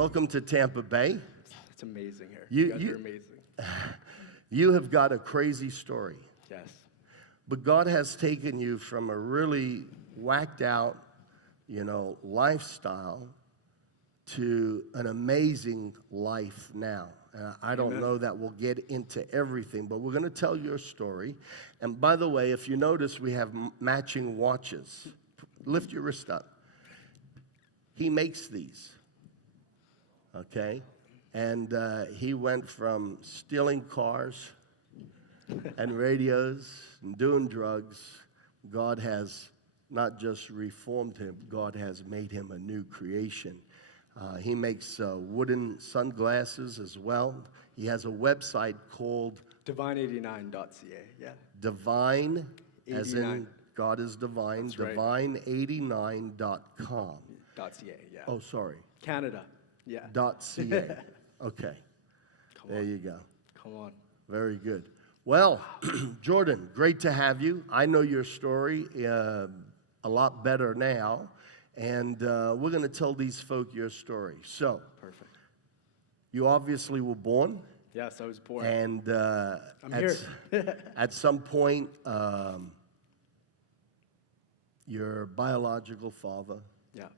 Welcome to Tampa Bay. It's amazing here. You- You guys you- are amazing. You have got a crazy story, Yes. but God has taken you from a really whacked out, lifestyle to an amazing life now. And I don't Amen. know that we'll get into everything, but we're going to tell your story. And by the way, if you notice, we have matching watches. Lift your wrist up. He makes these, okay? And he went from stealing cars and radios and doing drugs. God has not just reformed him, God has made him a new creation. He makes wooden sunglasses as well. He has a website called Divine89.ca. Yeah. Divine, as in 89. God is divine, That's right. divine89.com. .ca. Yeah. Oh, sorry, Canada. Yeah. .ca. Okay, Come there on. you go. Come on. Very good. Well, Jordan, great to have you. I know your story a lot better now, and we're going to tell these folk your story. So, Perfect. you obviously were born, Yes, I was born. and I'm here. at some point, your biological father Yeah.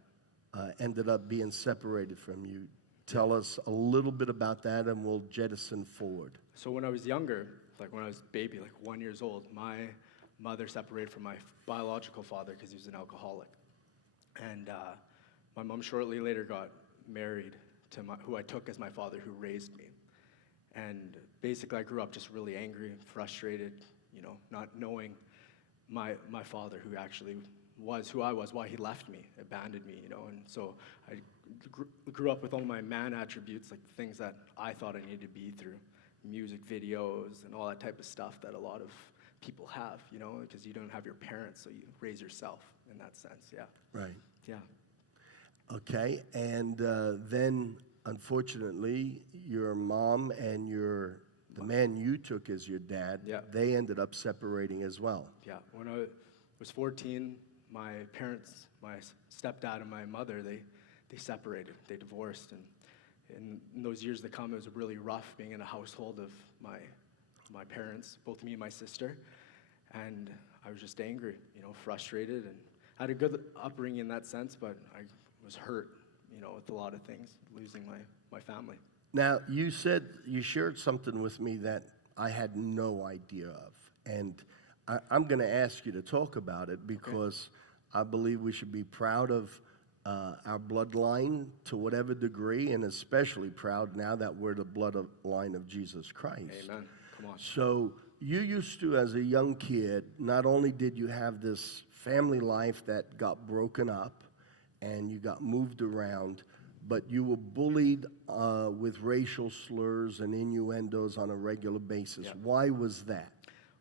ended up being separated from you. Tell us a little bit about that, and we'll jettison forward. So when I was younger, like when I was a baby, like 1 year old, my mother separated from my biological father because he was an alcoholic. And my mom shortly later got married to who I took as my father, who raised me. And basically, I grew up just really angry and frustrated, not knowing my father, who actually was who I was, why he left me, abandoned me, And so I grew up with all my man attributes, like the things that I thought I needed to be through music videos and all that type of stuff that a lot of people have, because you don't have your parents, so you raise yourself in that sense, yeah. Right. Yeah. Okay, and then unfortunately, your mom and the man you took as your dad, Yeah. they ended up separating as well. Yeah, when I was 14, my parents, my stepdad and my mother, they separated, they divorced, and in those years to come, it was really rough being in a household of my parents, both me and my sister, and I was just angry, frustrated, and I had a good upbringing in that sense, but I was hurt, with a lot of things, losing my family. Now, you shared something with me that I had no idea of, and I'm going to ask you to talk about it because I believe we should be proud of our bloodline to whatever degree, and especially proud now that we're the bloodline of Jesus Christ. Amen. Come on. So you used to, as a young kid, not only did you have this family life that got broken up and you got moved around, but you were bullied with racial slurs and innuendos on a regular basis. Yeah. Why was that?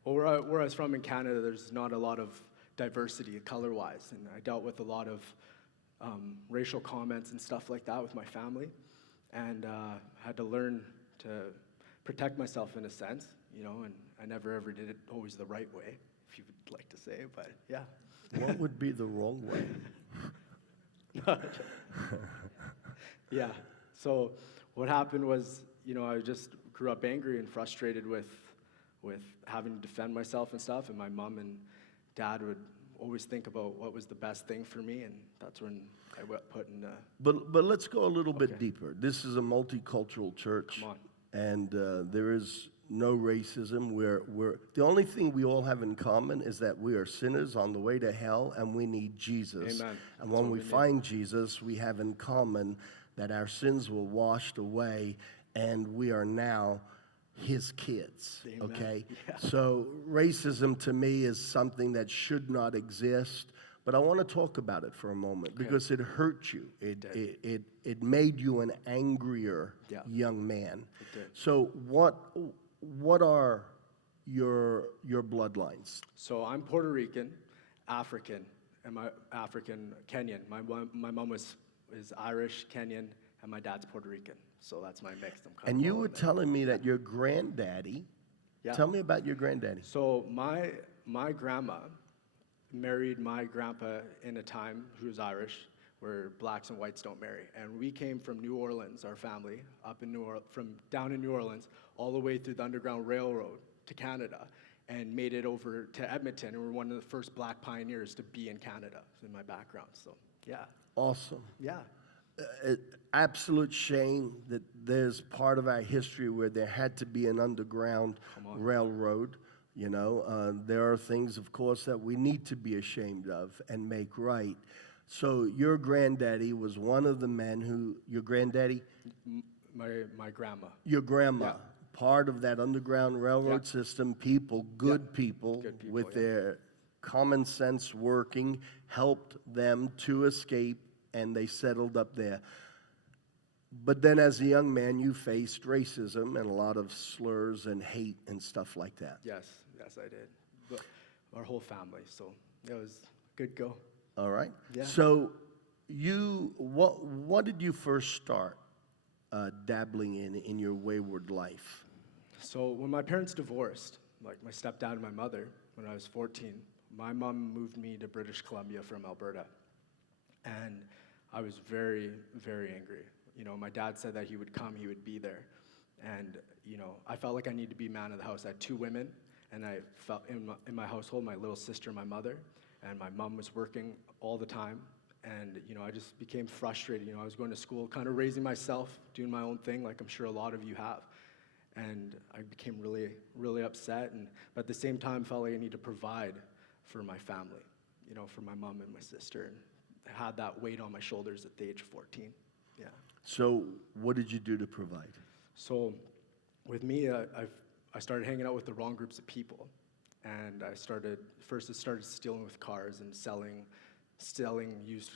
Well, where I was from in Canada, there's not a lot of diversity color-wise, and I dealt with a lot of racial comments and stuff like that with my family, and had to learn to protect myself in a sense, and I never ever did it always the right way, if you would like to say, but yeah. What would be the wrong way? Yeah, so what happened was, I just grew up angry and frustrated with having to defend myself and stuff, and my mom and dad would always think about what was the best thing for me, and that's when I put in But let's go a little bit deeper. This is a multicultural church. Come on. And there is no racism. The only thing we all have in common is that we are sinners on the way to hell, and we need Jesus. Amen. And That's when what we we need. find Jesus, we have in common that our sins were washed away, and we are now his kids. Amen. Okay? Yeah. So racism to me is something that should not exist. But I want to talk about it for a moment because it hurt you. It made you an angrier young man. It did. So what are your bloodlines? So I'm Puerto Rican, African, and my African Kenyan. My mom is Irish, Kenyan, and my dad's Puerto Rican. So that's my mix. And you were telling me that your granddaddy. Yeah. Tell me about your granddaddy. So my grandma married my grandpa in a time, who was Irish, where blacks and whites don't marry. And we came from New Orleans, our family, up in from down in New Orleans, all the way through the Underground Railroad to Canada, and made it over to Edmonton. And we're one of the first black pioneers to be in Canada, in my background. So, yeah. Awesome. Yeah. Absolute shame that there's part of our history where there had to be an underground railroad. You know, there are things, of course, that we need to be ashamed of and make right. So your granddaddy was one of the men who, your granddaddy? My grandma. Your grandma. Yeah. Part of that Underground Railroad system, people, good people, with their common sense working, helped them to escape, and they settled up there. But then as a young man, you faced racism and a lot of slurs and hate and stuff like that. Yes, I did. But our whole family, so it was a good go. All right. Yeah. So what did you first start dabbling in your wayward life? So when my parents divorced, like my stepdad and my mother, when I was 14, my mom moved me to British Columbia from Alberta. And I was very, very angry. You know, my dad said that he would come, he would be there. And, you know, I felt like I needed to be man of the house. I had 2 women, and I felt in my household, my little sister, my mother, and my mom was working all the time. And, you know, I just became frustrated. You know, I was going to school, kind of raising myself, doing my own thing, like I'm sure a lot of you have. And I became really, really upset. But at the same time, felt like I need to provide for my family, you know, for my mom and my sister. And I had that weight on my shoulders at the age of 14. Yeah. So what did you do to provide? So with me, I started hanging out with the wrong groups of people. And I started stealing with cars and selling used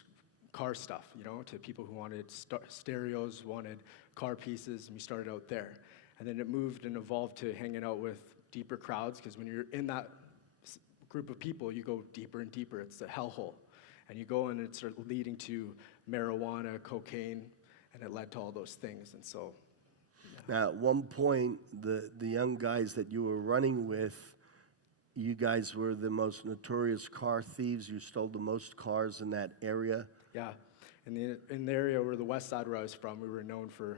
car stuff, you know, to people who wanted stereos, wanted car pieces, and we started out there. And then it moved and evolved to hanging out with deeper crowds, because when you're in that group of people, you go deeper and deeper. It's a hellhole. And you go and it started leading to marijuana, cocaine, and it led to all those things. And so, yeah. Now, at one point, the young guys that you were running with, you guys were the most notorious car thieves. You stole the most cars in that area. Yeah. In the area where the west side where I was from, we were known for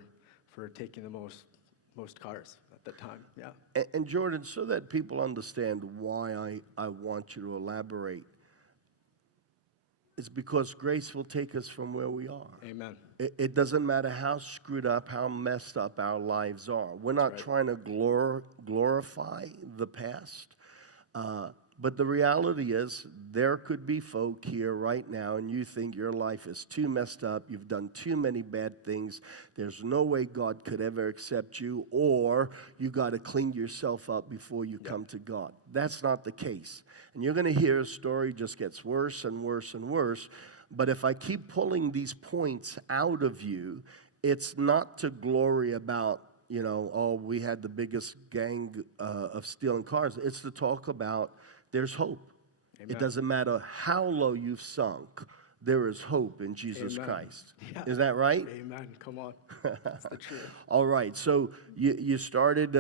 taking the most cars at that time. Yeah. And Jordan, so that people understand why I want you to elaborate, it's because grace will take us from where we are. Amen. It doesn't matter how screwed up, how messed up our lives are. We're not trying to glorify the past. But the reality is, there could be folk here right now, and you think your life is too messed up, you've done too many bad things, there's no way God could ever accept you, or you got to clean yourself up before you come to God. That's not the case. And you're going to hear a story just gets worse and worse and worse. But if I keep pulling these points out of you, it's not to glory about, you know, oh, we had the biggest gang of stealing cars. It's to talk about there's hope. Amen. It doesn't matter how low you've sunk. There is hope in Jesus Christ. Yeah. Is that right? Amen. Come on. That's the truth. All right. So you started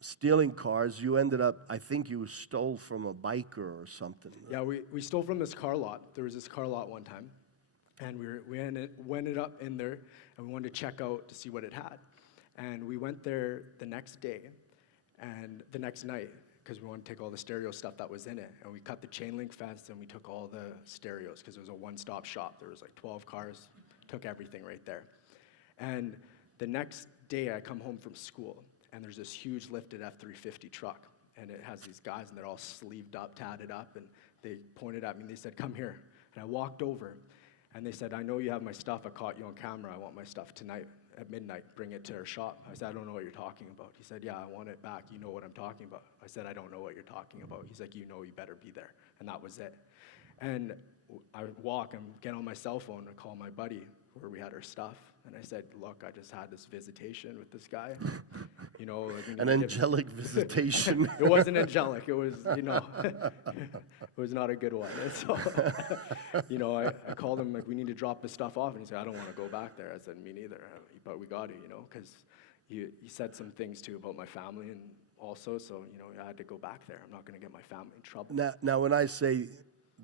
stealing cars. You ended up, I think you stole from a biker or something. Yeah, we stole from this car lot. There was this car lot one time. And we ended up in there, and we wanted to check out to see what it had. And we went there the next day, and the next night, because we wanted to take all the stereo stuff that was in it. And we cut the chain link fence, and we took all the stereos, because it was a one-stop shop. There was like 12 cars, took everything right there. And the next day, I come home from school, and there's this huge lifted F-350 truck. And it has these guys, and they're all sleeved up, tatted up, and they pointed at me, and they said, "Come here." And I walked over. And they said, "I know you have my stuff. I caught you on camera. I want my stuff tonight at midnight. Bring it to our shop." I said, "I don't know what you're talking about." He said, "Yeah, I want it back. You know what I'm talking about." I said, "I don't know what you're talking about." He's like, "You know, you better be there." And that was it. And I walk and get on my cell phone and call my buddy where we had our stuff. And I said, "Look, I just had this visitation with this guy. You know, like an angelic visitation." It wasn't angelic. It was, you know, it was not a good one. And so, you know, I called him, like, "We need to drop this stuff off." And he said, "I don't want to go back there." I said, "Me neither, but we got to, you know, because he said some things too about my family and also, so, you know, I had to go back there. I'm not going to get my family in trouble." Now when I say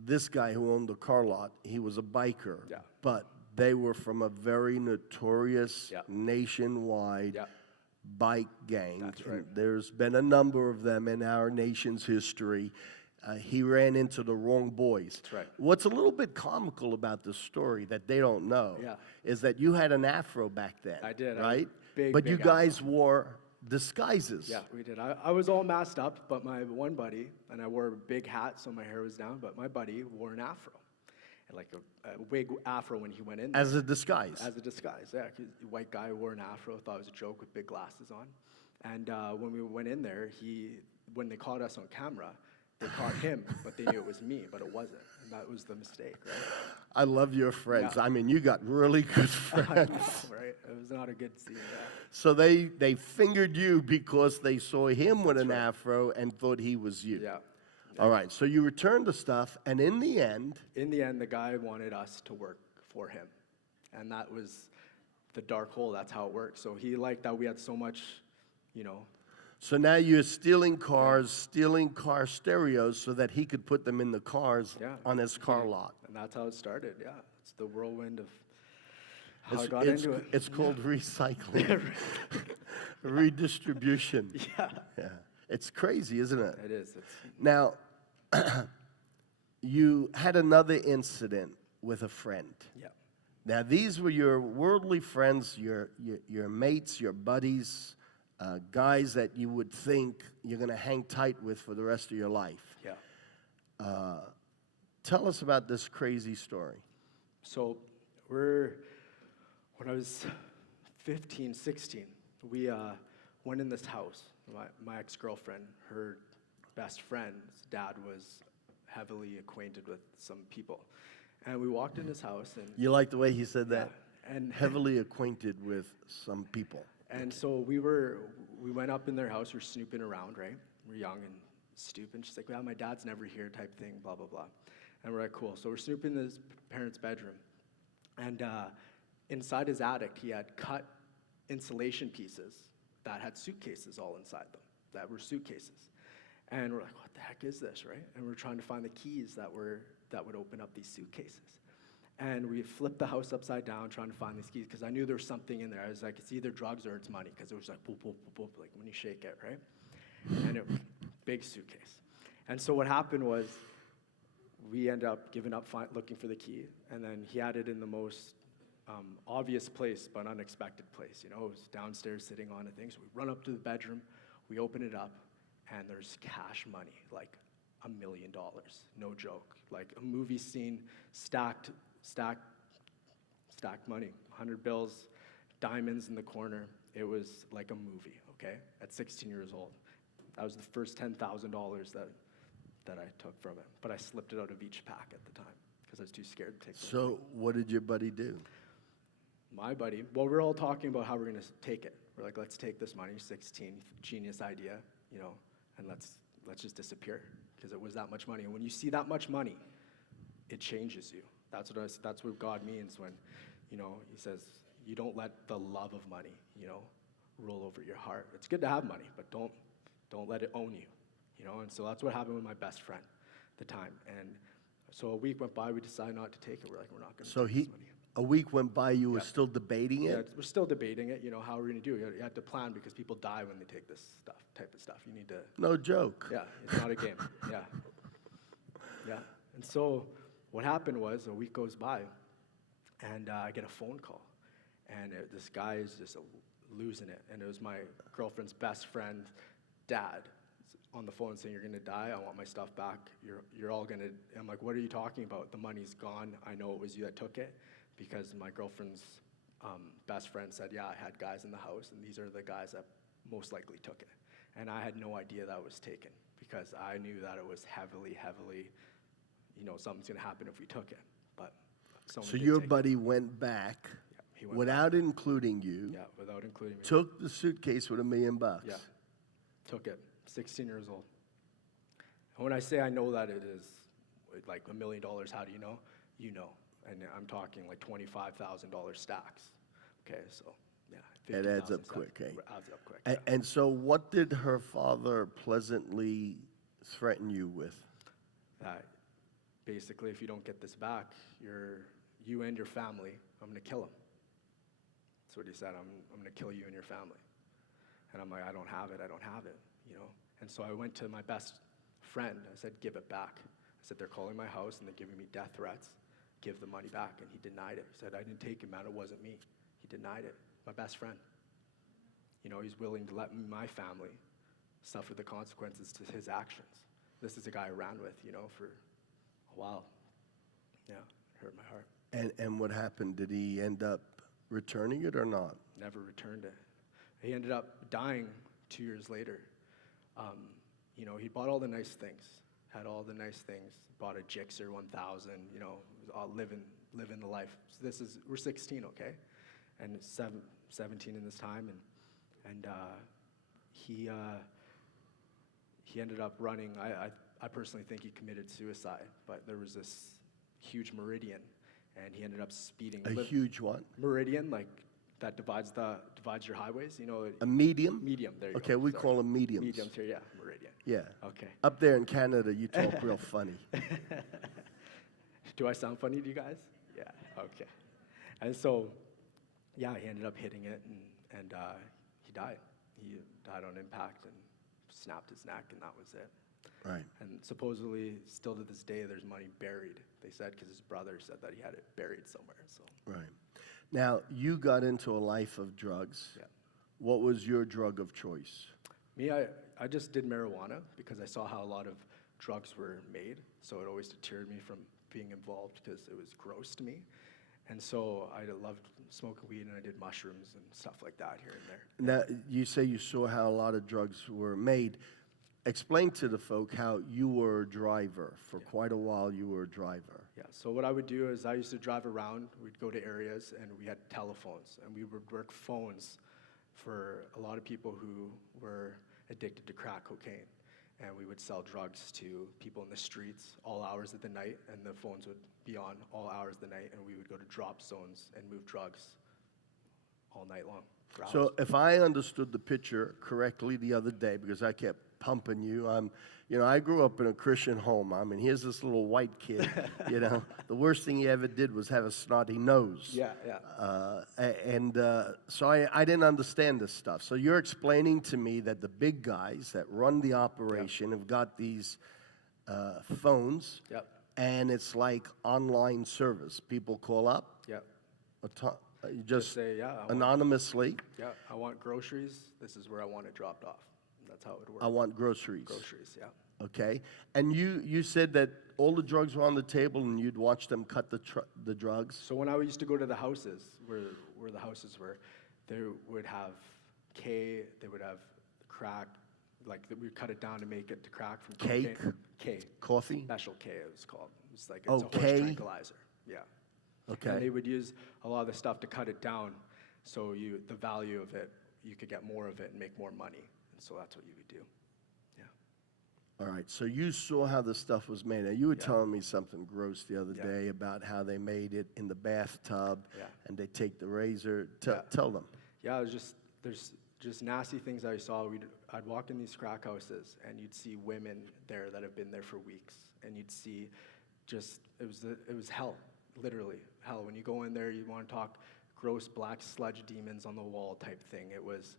this guy who owned the car lot, he was a biker. Yeah. But they were from a very notorious Yeah. nationwide Yeah. bike gang. That's right. And there's been a number of them in our nation's history. He ran into the wrong boys. That's right. What's a little bit comical about the story that they don't know Yeah. is that you had an afro back then. I did. I had a Right? big, but big you guys wore disguises. Yeah, we did. I was all masked up, but my one buddy, and I wore a big hat so my hair was down, but my buddy wore an afro. And like a wig afro when he went in there. As a disguise. As a disguise, yeah. 'Cause the white guy wore an afro, thought it was a joke with big glasses on. And when we went in there, when they caught us on camera, they caught him, but they knew it was me, but it wasn't. And that was the mistake, right? I love your friends. Yeah. I mean, you got really good I friends. know, right? It was not a good scene, yeah. So they fingered you because they saw him with That's an right. afro and thought he was you. Yeah. All right, so you returned the stuff, and in the end, In the end, the guy wanted us to work for him. And that was the dark hole. That's how it worked. So he liked that we had so much, you know. so now you're stealing cars, stealing car stereos so that he could put them in the cars Yeah. on his car lot. And that's how it started, yeah. It's the whirlwind of how I got into it. It's called recycling, redistribution. Yeah, Yeah, it's crazy, isn't it? it is. It's, Now, you had another incident with a friend. yeah. Now, these were your worldly friends, your mates, your buddies, guys that you would think you're going to hang tight with for the rest of your life. Yeah. Tell us about this crazy story. So when I was 15, 16, we went in this house. My ex-girlfriend, her best friend's dad was heavily acquainted with some people. And we walked in his house and You like the way he said that? and Heavily acquainted with some people. and so we went up in their house, we're snooping around, right? We're young and stupid. She's like, well, my dad's never here type thing, blah, blah, blah. And we're like, cool. So we're snooping in his parents' bedroom. And inside his attic, he had cut insulation pieces that had suitcases all inside them, that were suitcases. And we're like, what the heck is this, right? And we're trying to find the keys that would open up these suitcases. And we flipped the house upside down trying to find these keys because I knew there was something in there. I was like, it's either drugs or it's money because it was like, boop, boop, boop, boop, like when you shake it, right? And it was big suitcase. And so what happened was we ended up giving up looking for the key, and then he had it in the most obvious place but unexpected place. You know, it was downstairs sitting on a thing. So we run up to the bedroom, we open it up, and there's cash money, like $1 million, no joke. Like a movie scene, stacked money, 100 bills, diamonds in the corner. It was like a movie, okay, at 16 years old. That was the first $10,000 that I took from it. But I slipped it out of each pack at the time because I was too scared to take it. So what did your buddy do? My buddy, well, we're all talking about how we're going to take it. We're like, let's take this money, 16, genius idea, you know, and let's just disappear because it was that much money. And when you see that much money, it changes you. That's what God means when, you know, he says, you don't let the love of money, you know, roll over your heart. It's good to have money, but don't let it own you, you know. And so that's what happened with my best friend at the time. And so a week went by, we decided not to take it. We're like, we're not going to take this money. A week went by, you were Yeah. still debating it? Yeah, we're still debating it, you know, how we're going to do it. You have to plan because people die when they take this type of stuff. You need to, No joke. yeah, it's not a game. Yeah. Yeah. And so what happened was a week goes by, and I get a phone call. And this guy is just losing it. And it was my girlfriend's best friend, dad, on the phone saying, you're going to die. I want my stuff back. You're all going to. I'm like, what are you talking about? The money's gone. I know it was you that took it. Because my girlfriend's best friend said, yeah, I had guys in the house, and these are the guys that most likely took it. And I had no idea that was taken because I knew that it was heavily, you know, something's going to happen if we took it. But someone So did your take it. buddy went back Yeah, he went without including you, Yeah, without including me. took the suitcase with $1 million. Yeah, took it. 16 years old. And when I say I know that it is like $1 million, how do you know? You know. And I'm talking like $25,000 stacks. Okay, so yeah. It adds up 50,000 quick, stacks. eh? Adds up quick. And so what did her father pleasantly threaten you with? That basically, if you don't get this back, you and your family, I'm going to kill him. That's what he said. I'm going to kill you and your family. And I'm like, I don't have it, you know. And so I went to my best friend. I said, give it back. I said, they're calling my house and they're giving me death threats. Give the money back. And he denied it. He said, I didn't take it, man. It wasn't me. He denied it. My best friend. You know, he's willing to let my family suffer the consequences to his actions. This is a guy I ran with, you know, for a while. Yeah, it hurt my heart. And what happened? Did he end up returning it or not? Never returned it. He ended up dying 2 years later. You know, he bought all the nice things, had all the nice things, bought a Gixxer 1000, you know, was all living the life. So we're 16, okay? And 17 in this time, and he ended up running. I personally think he committed suicide, but there was this huge meridian, and he ended up speeding. A huge what? Meridian, like that divides your highways. You know. A medium? Medium. There you okay, go. we Sorry. call them mediums. Mediums here, yeah. Meridian. Yeah. Okay. Up there in Canada, you talk real funny. Do I sound funny to you guys? Yeah. Okay. And so, yeah, he ended up hitting it, and he died. He died on impact and snapped his neck, and that was it. Right. And supposedly, still to this day, there's money buried. They said because his brother said that he had it buried somewhere. So. Right. Now, you got into a life of drugs. Yeah. What was your drug of choice? Me, I just did marijuana because I saw how a lot of drugs were made. So it always deterred me from being involved because it was gross to me. And so I loved smoking weed, and I did mushrooms and stuff like that here and there. Now, you say you saw how a lot of drugs were made. Explain to the folk how you were a driver. For quite a while, you were a driver. Yeah, so what I would do is I used to drive around. We'd go to areas, and we had telephones, and we would work phones for a lot of people who were addicted to crack cocaine. And we would sell drugs to people in the streets all hours of the night, and the phones would be on all hours of the night, and we would go to drop zones and move drugs all night long. For hours. So if I understood the picture correctly the other day, because I kept pumping you, I grew up in a Christian home. I mean, here's this little white kid, the worst thing he ever did was have a snotty nose. Yeah. So I didn't understand this stuff. So you're explaining to me that the big guys that run the operation have got these phones, Yep. and it's like online service. People call up, Yep. you just say, yeah, anonymously. Yeah, I want groceries. This is where I want it dropped off. That's how it would work. I want groceries. Groceries, yeah. Okay. And you said that all the drugs were on the table and you'd watch them cut the drugs? So when I used to go to the houses, where the houses were, they would have K, they would have crack, like we'd cut it down to make it to crack from Cake? cocaine. K. Coffee? Special K it was called. It's like Oh, it's a horse K? tranquilizer. Yeah. Okay. And they would use a lot of the stuff to cut it down, so the value of it, you could get more of it and make more money. And so that's what you would do. Yeah. All right. So you saw how the stuff was made. Now, you were Yeah. telling me something gross the other Yeah. day about how they made it in the bathtub, Yeah. and they take the razor. Yeah. Tell them. Yeah, it was there's just nasty things I saw. I'd walk in these crack houses, and you'd see women there that have been there for weeks, and you'd see it was hell, literally hell. When you go in there, you want to talk gross black sludge demons on the wall type thing. It was,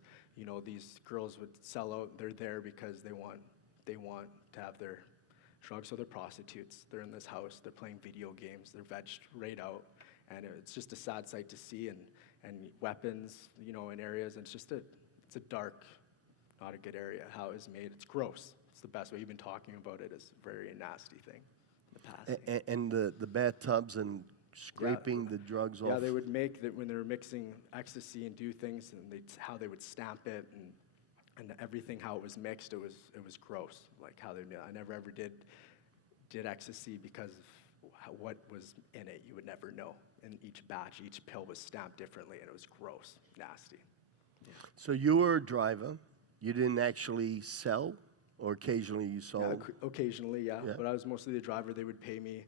these girls would sell out. They're there because they want to have their drugs, so they're prostitutes. They're in this house. They're playing video games. They're vegged right out, and it's just a sad sight to see. And weapons, in areas. And it's a dark, not a good area. How it was made, it's gross. It's the best way. You've been talking about it is a very nasty thing in the past. And the bathtubs and scraping the drugs off. Yeah, they would make that when they were mixing ecstasy and do things, and how they would stamp it and everything, how it was mixed. It was gross. Like how they. I never ever did ecstasy because of what was in it. You would never know. In each batch, each pill was stamped differently, and it was gross, nasty. Yeah. So you were a driver. You didn't actually sell, or occasionally you sold? Yeah, occasionally, yeah. But I was mostly the driver. They would pay me,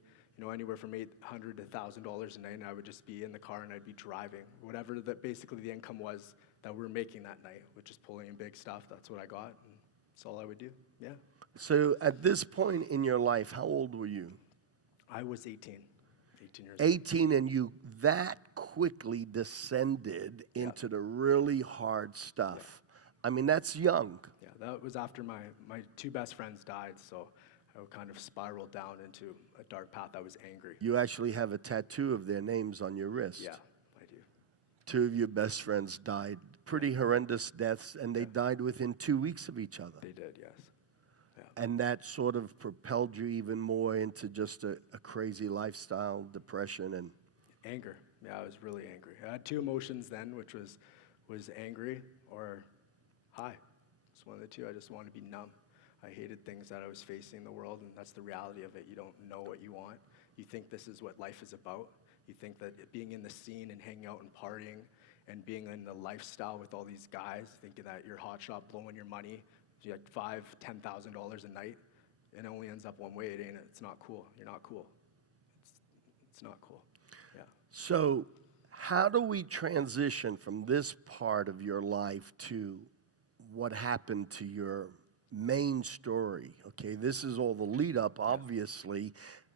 anywhere from $800 to $1,000 a night, and I would just be in the car and I'd be driving. Whatever basically the income was that we were making that night, which is pulling in big stuff. That's what I got, and that's all I would do. Yeah. So at this point in your life, how old were you? I was 18 years old. 18, and you that quickly descended into the really hard stuff. I mean, that's young. Yeah, that was after my two best friends died, so I kind of spiraled down into a dark path. I was angry. You actually have a tattoo of their names on your wrist. Yeah, I do. Two of your best friends died. Pretty horrendous deaths, and they died within 2 weeks of each other. They did, yes. And that sort of propelled you even more into just a crazy lifestyle, depression, and Anger. Yeah, I was really angry. I had two emotions then, which was angry or high. It's one of the two. I just wanted to be numb. I hated things that I was facing in the world, and that's the reality of it. You don't know what you want. You think this is what life is about. You think that being in the scene and hanging out and partying and being in the lifestyle with all these guys, thinking that you're hot shot, blowing your money, you like $5,000-$10,000 a night, and it only ends up one way. It ain't. It's not cool. You're not cool. It's not cool. Yeah. so how do we transition from this part of your life to what happened to your main story? Okay, this is all the lead up, obviously.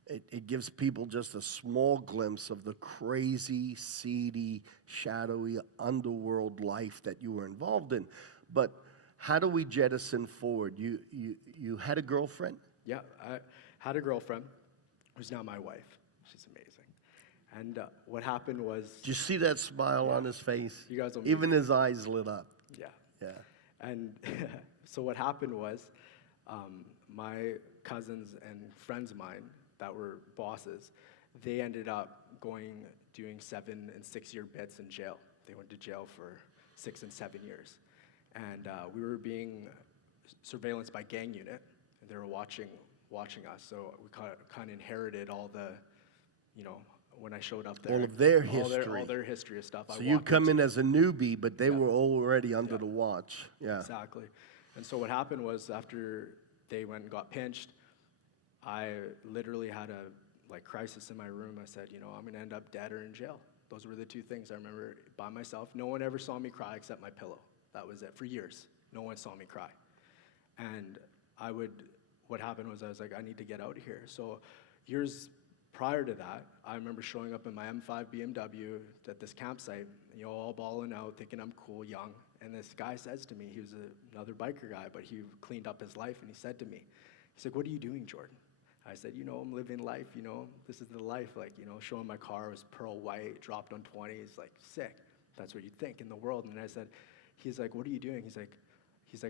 It gives people just a small glimpse of the crazy, seedy, shadowy underworld life that you were involved in. But how do we jettison forward? You had a girlfriend? Yeah, I had a girlfriend who's now my wife. She's amazing. And what happened was, Did you see that smile on his face? You guys will Even his eyes lit up. yeah. Yeah. And so what happened was, my cousins and friends of mine that were bosses, they ended up doing 7 and 6 year bits in jail. They went to jail for 6 and 7 years. And we were being surveillanced by gang unit, and they were watching us. So we kind of inherited all the, when I showed up there. All of their history. All their history of stuff. So you come in as a newbie, but they were already under the watch. Yeah. Exactly. And so what happened was, after they went and got pinched, I literally had a crisis in my room. I said, I'm going to end up dead or in jail. Those were the two things I remember by myself. No one ever saw me cry except my pillow. That was it for years. No one saw me cry. And what happened was I was like, I need to get out of here. So years prior to that, I remember showing up in my M5 BMW at this campsite, all balling out, thinking I'm cool, young. And this guy says to me, he was another biker guy, but he cleaned up his life, and he said to me, he's like, what are you doing, Jordan? I said, I'm living life, this is the life, showing my car, it was pearl white, dropped on 20s, sick. That's what you think in the world. And I said, he's like, what are you doing? He's like,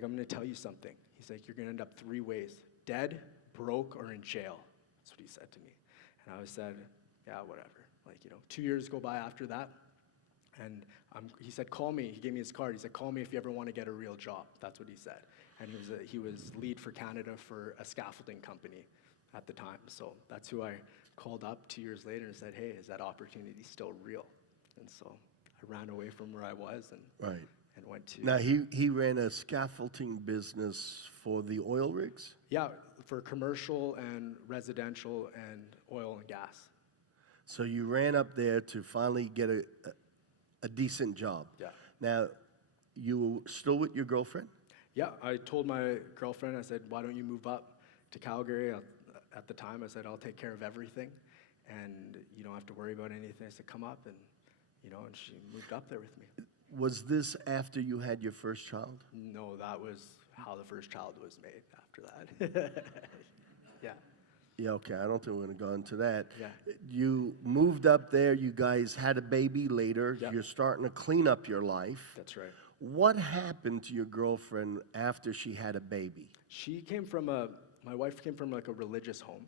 I'm gonna tell you something. He's like, you're gonna end up 3 ways, dead, broke, or in jail. That's what he said to me. And I said, yeah, whatever. 2 years go by after that, and he said, call me. He gave me his card. He said, call me if you ever want to get a real job. That's what he said. And he was lead for Canada for a scaffolding company at the time. So that's who I called up 2 years later and said, hey, is that opportunity still real? And so I ran away from where I was and went to... Now, he ran a scaffolding business for the oil rigs? Yeah, for commercial and residential and oil and gas. So you ran up there to finally get a decent job. Yeah. Now, you were still with your girlfriend? Yeah, I told my girlfriend, I said, why don't you move up to Calgary? At the time, I said, I'll take care of everything, and you don't have to worry about anything. I said, come up, and and she moved up there with me. Was this after you had your first child? No, that was how the first child was made after that. Yeah. Yeah, okay, I don't think we're going to go into that. Yeah. You moved up there, you guys had a baby later, Yeah. You're starting to clean up your life. That's right. What happened to your girlfriend after she had a baby? My wife came from a religious home,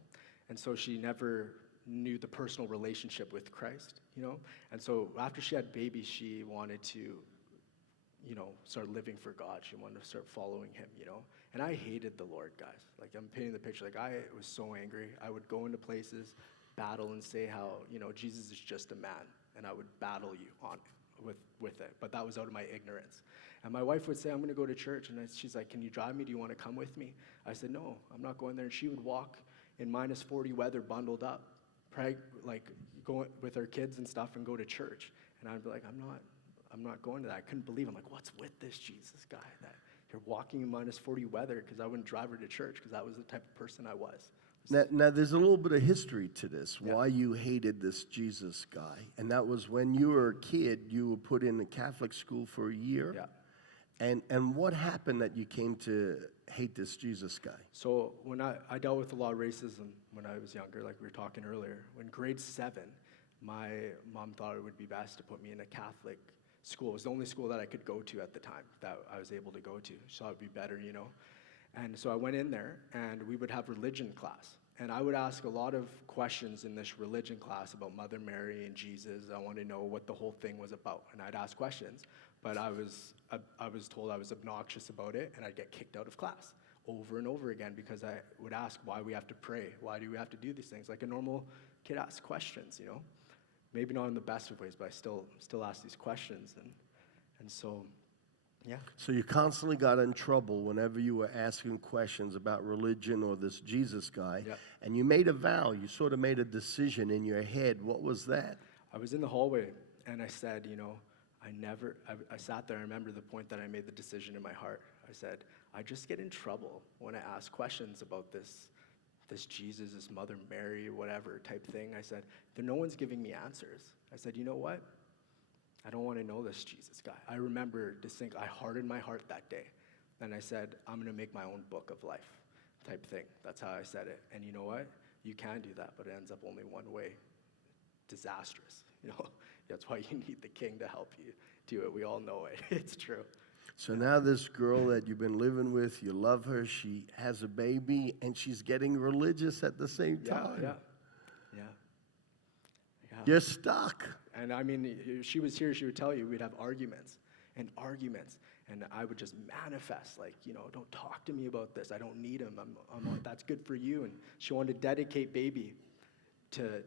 and so she never knew the personal relationship with Christ, And so after she had baby, she wanted to, start living for God. She wanted to start following him, And I hated the Lord, guys. I'm painting the picture. I was so angry. I would go into places, battle, and say how, Jesus is just a man, and I would battle you on with it. But that was out of my ignorance. And my wife would say, I'm going to go to church. And she's like, can you drive me? Do you want to come with me? I said, no, I'm not going there. And she would walk in minus 40 weather, bundled up, going with her kids and stuff, and go to church. And I'd be like, I'm not going to that. I couldn't believe it. I'm like, what's with this Jesus guy that you're walking in minus 40 weather? Because I wouldn't drive her to church, because that was the type of person I was. Now, there's a little bit of history to this, Yeah. why you hated this Jesus guy. And that was when you were a kid, you were put in a Catholic school for a year. Yeah. And what happened that you came to hate this Jesus guy? So when I dealt with a lot of racism when I was younger, like we were talking earlier. When grade 7, my mom thought it would be best to put me in a Catholic school. It was the only school that I could go to at the time that I was able to go to. She thought it would be better, you know. And so I went in there, and we would have religion class. And I would ask a lot of questions in this religion class about Mother Mary and Jesus. I wanted to know what the whole thing was about. And I'd ask questions, but I was told I was obnoxious about it, and I'd get kicked out of class over and over again because I would ask why we have to pray. Why do we have to do these things? Like a normal kid asks questions, you know? Maybe not in the best of ways, but I still ask these questions. And so, yeah. So you constantly got in trouble whenever you were asking questions about religion or this Jesus guy. Yep. And you made a vow. You sort of made a decision in your head. What was that? I was in the hallway, and I said, you know, I sat there. I remember the point that I made the decision in my heart. I said, I just get in trouble when I ask questions about this Jesus, this Mother Mary, whatever type thing. I said, no one's giving me answers. I said, you know what? I don't want to know this Jesus guy. I remember I hardened my heart that day. And I said, I'm going to make my own book of life type thing. That's how I said it. And you know what? You can do that, but it ends up only one way. Disastrous. You know, that's why you need the king to help you do it. We all know it. It's true. So now this girl that you've been living with, you love her, she has a baby, and she's getting religious at the same time. Yeah. You're stuck. And I mean, if she was here, she would tell you we'd have arguments. And I would just manifest, like, you know, don't talk to me about this. I don't need him. That's good for you. And she wanted to dedicate baby to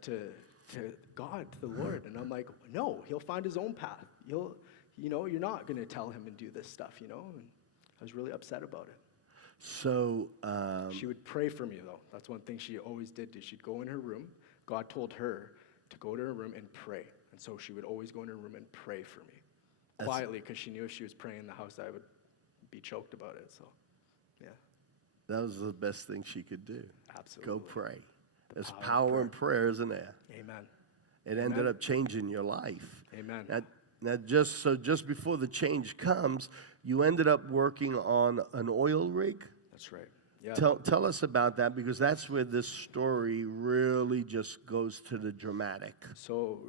God, to the Lord. And I'm like, no, he'll find his own path. You're not going to tell him and do this stuff, you know? And I was really upset about it. So She would pray for me, though. That's one thing she always did. She'd go in her room. God told her to go to her room and pray. And so she would always go in her room and pray for me. Quietly, because she knew if she was praying in the house, I would be choked about it. So, yeah. that was the best thing she could do. Absolutely. Go pray. There's power of power in prayer, isn't there? Amen. It ended up changing your life. Amen. Now, just before the change comes, you ended up working on an oil rig. That's right. Yeah. Tell us about that, because that's where this story really just goes to the dramatic. So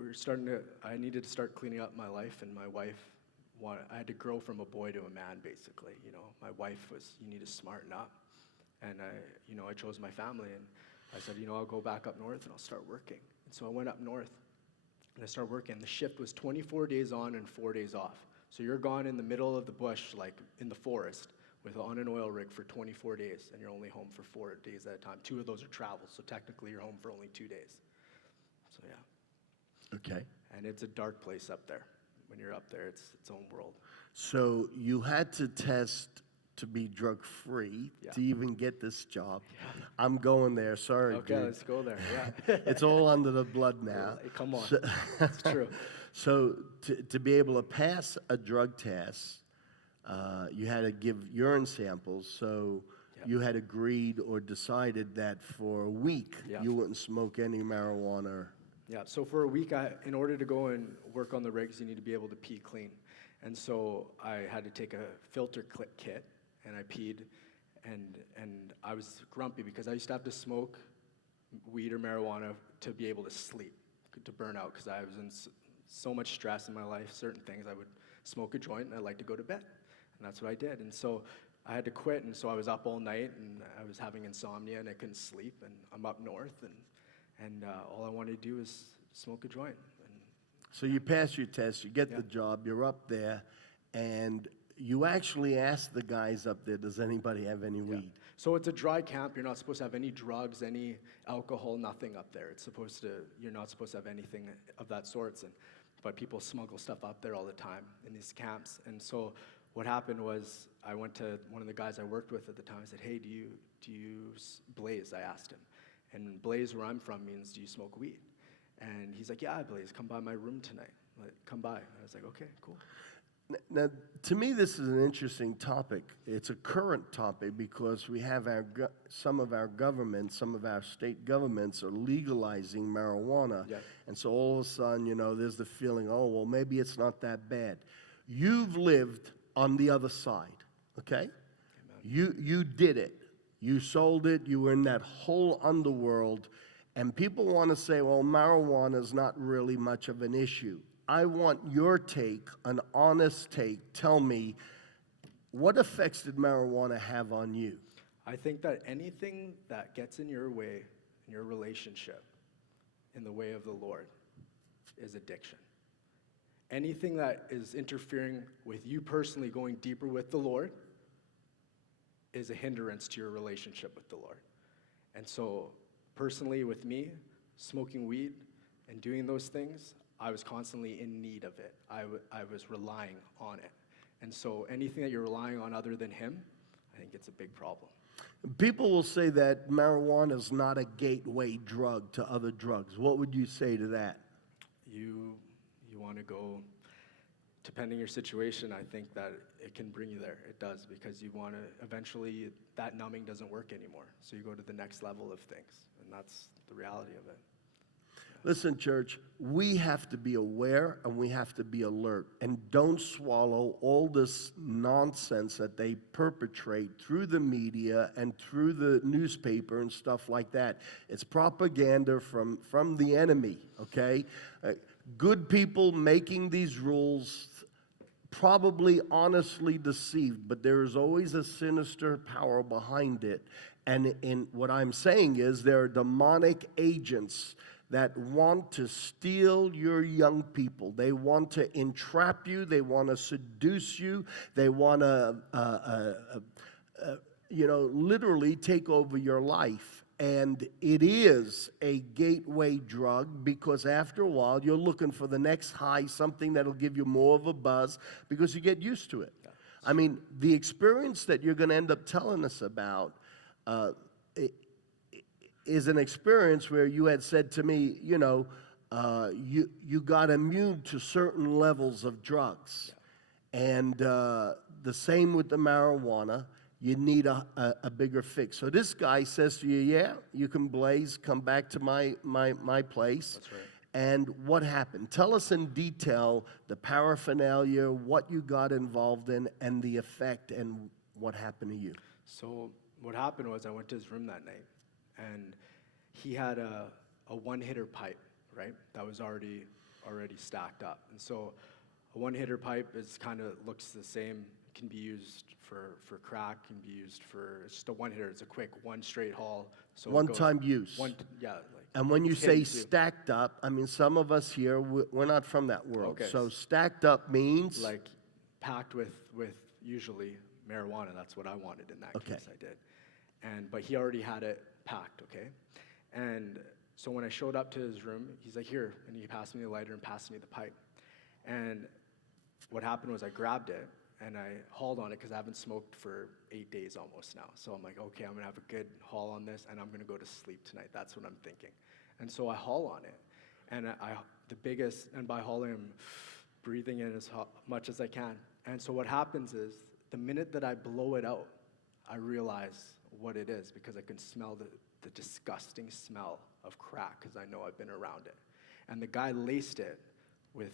I needed to start cleaning up my life, and my wife I had to grow from a boy to a man, basically. You know, my wife was, you need to smarten up. And I chose my family, and I said, I'll go back up north and I'll start working. And so I went up north and I started working. The shift was 24 days on and 4 days off. So you're gone in the middle of the bush, like in the forest, on an oil rig for 24 days, and you're only home for 4 days at a time. 2 of those are travel, so technically you're home for only 2 days. So yeah. Okay. And it's a dark place up there. When you're up there, it's its own world. So you had to test to be drug-free to even get this job. Yeah. I'm going there. Sorry, okay, dude. let's go there. Yeah. It's all under the blood now. Come on. It's true. So to be able to pass a drug test, you had to give urine samples. So you had agreed or decided that for a week you wouldn't smoke any marijuana. Yeah, so for a week, in order to go and work on the rigs, you need to be able to pee clean. And so I had to take a filter kit, and I peed, and I was grumpy because I used to have to smoke weed or marijuana to be able to sleep, to burn out, because I was in so much stress in my life, certain things. I would smoke a joint, and I'd like to go to bed, and that's what I did. And so I had to quit, and so I was up all night, and I was having insomnia, and I couldn't sleep, and I'm up north, and all I wanted to do is smoke a joint. So you pass your test, you get the job, you're up there, and you actually ask the guys up there, does anybody have any weed? So it's a dry camp. You're not supposed to have any drugs, any alcohol, nothing up there. You're not supposed to have anything of that sort. But people smuggle stuff up there all the time in these camps. And so what happened was I went to one of the guys I worked with at the time. I said, hey, do you blaze? I asked him. And blaze, where I'm from, means, do you smoke weed? And he's like, yeah, I blaze. Come by my room tonight. Like, come by. I was like, okay, cool. Now, to me, this is an interesting topic. It's a current topic because we have some of our governments, some of our state governments are legalizing marijuana. Yeah. And so all of a sudden, there's the feeling, oh, well, maybe it's not that bad. You've lived on the other side, okay? You did it. You sold it. You were in that whole underworld. And people want to say, well, marijuana is not really much of an issue. I want your take, an honest take. Tell me, what effects did marijuana have on you? I think that anything that gets in your way, in your relationship, in the way of the Lord, is addiction. Anything that is interfering with you personally going deeper with the Lord is a hindrance to your relationship with the Lord. And so, personally, with me, smoking weed and doing those things, I was constantly in need of it. I was relying on it. And so anything that you're relying on other than Him, I think it's a big problem. People will say that marijuana is not a gateway drug to other drugs. What would you say to that? You want to go, depending on your situation, I think that it can bring you there. It does, because you want to, eventually, that numbing doesn't work anymore. So you go to the next level of things, and that's the reality of it. Listen, church, we have to be aware and we have to be alert, and don't swallow all this nonsense that they perpetrate through the media and through the newspaper and stuff like that. It's propaganda from the enemy, okay? Good people making these rules, probably honestly deceived, but there is always a sinister power behind it. And in what I'm saying is there are demonic agents that want to steal your young people. They want to entrap you. They want to seduce you. They want to, literally take over your life. And it is a gateway drug because after a while, you're looking for the next high, something that'll give you more of a buzz because you get used to it. I mean, the experience that you're going to end up telling us about is an experience where you had said to me, you got immune to certain levels of drugs. And the same with the marijuana. You need a bigger fix. So this guy says to you, yeah, you can blaze, come back to my place. That's right. And what happened? Tell us in detail the paraphernalia, what you got involved in, and the effect, and what happened to you. So what happened was I went to his room that night, and he had a one-hitter pipe, right, that was already stacked up. And so a one-hitter pipe looks the same. It can be used for crack, can be used for, it's just a one-hitter. It's a quick, one straight haul. So One-time use. And when you say stacked up, I mean, some of us here, we're not from that world. Okay. So stacked up means? Like packed with usually marijuana. That's what I wanted in that case. I did. But he already had it packed, okay? And so when I showed up to his room, he's like, here, and he passed me the lighter and passed me the pipe. And what happened was I grabbed it, and I hauled on it because I haven't smoked for 8 days almost now. So I'm like, okay, I'm going to have a good haul on this, and I'm going to go to sleep tonight. That's what I'm thinking. And so I haul on it. And and by hauling, I'm breathing in as much as I can. And so what happens is, the minute that I blow it out, I realize what it is because I can smell the disgusting smell of crack because I know I've been around it. And the guy laced it with,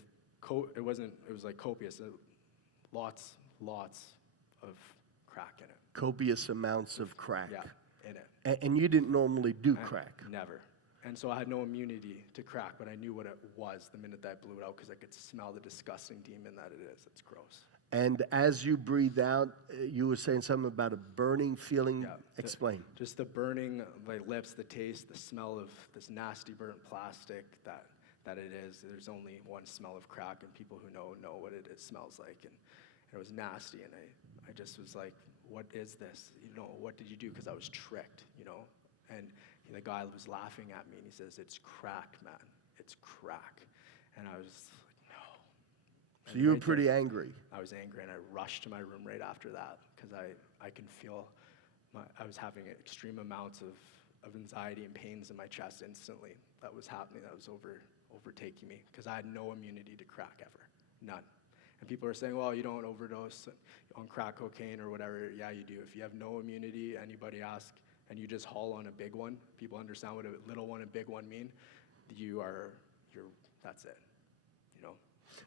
it was like copious, lots of crack in it. Copious amounts of crack. Yeah, in it. And you didn't normally do crack. Never. And so I had no immunity to crack, but I knew what it was the minute that I blew it out because I could smell the disgusting demon that it is. It's gross. And as you breathe out, you were saying something about a burning feeling. Yeah, Explain. Just the burning, like lips, the taste, the smell of this nasty burnt plastic that it is. There's only one smell of crack, and people who know what it smells like. And it was nasty, and I just was like, what is this? What did you do? Because I was tricked, And the guy was laughing at me, and he says, it's crack, man. It's crack. And I was like, no. So you were pretty angry. I was angry, and I rushed to my room right after that because I can feel I was having extreme amounts of anxiety and pains in my chest instantly. That was happening. That was overtaking me because I had no immunity to crack ever. None. And people are saying, well, you don't overdose on crack cocaine or whatever. Yeah, you do. If you have no immunity, anybody ask, and you just haul on a big one, people understand what a little one and big one mean, that's it, you know?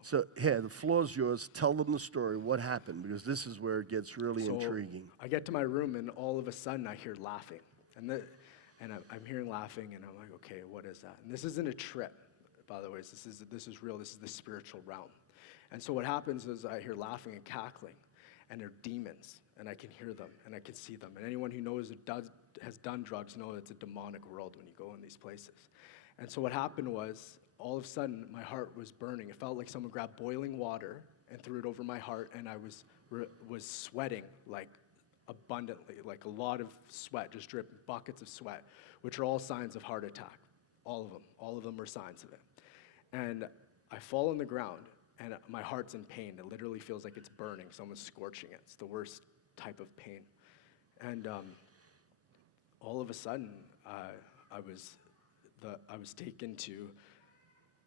So, here, the floor's yours. Tell them the story. What happened? Because this is where it gets really intriguing. I get to my room, and all of a sudden, I hear laughing. And I'm hearing laughing, and I'm like, okay, what is that? And this isn't a trip, by the way. This is real. This is the spiritual realm. And so what happens is I hear laughing and cackling, and they're demons, and I can hear them, and I can see them. And anyone who knows has done drugs know it's a demonic world when you go in these places. And so what happened was, all of a sudden, my heart was burning. It felt like someone grabbed boiling water and threw it over my heart, and I was sweating like abundantly, like a lot of sweat, just dripping, buckets of sweat, which are all signs of heart attack. All of them are signs of it. And I fall on the ground, and my heart's in pain. It literally feels like it's burning. Someone's scorching it. It's the worst type of pain. And all of a sudden, I was taken to